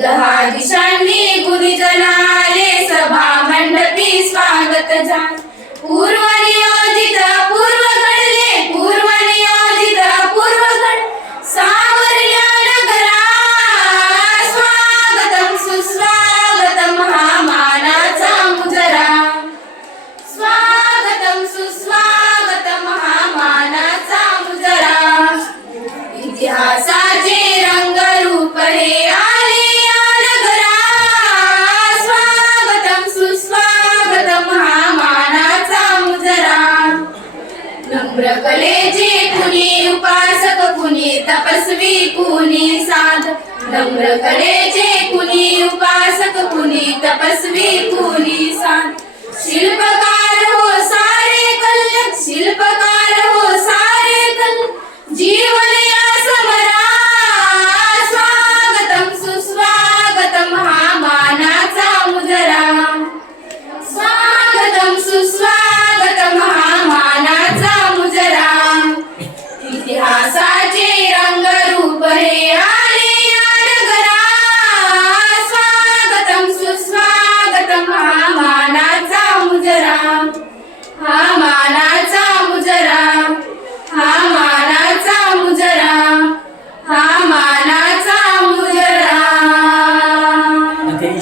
दहा दिशांनी गुरुजनाले सभा मंडपी स्वागत झाले. पूर्व नियोजित पूर्व घडले पूर्व नियोजित पूर्व घड सावरल्या नगरा स्वागतम सुस्वागतम हा मानाचा मुजरा. स्वागतम सुस्वागतम हा मानाचा मुजरा. इतिहासाचे रंगरूप हे आले या नगरा. स्वागतम सुस्वागतम हा मानाचा मुजरा. नम्र कलेचे कुणी उपासक कुणी तपस्वी कुणी साधक. नम्र कलेचे कुणी उपासक कुणी तपस्वी कुणी साधक. शिल्पकार हो सारे कल्लक शिल्पकार हो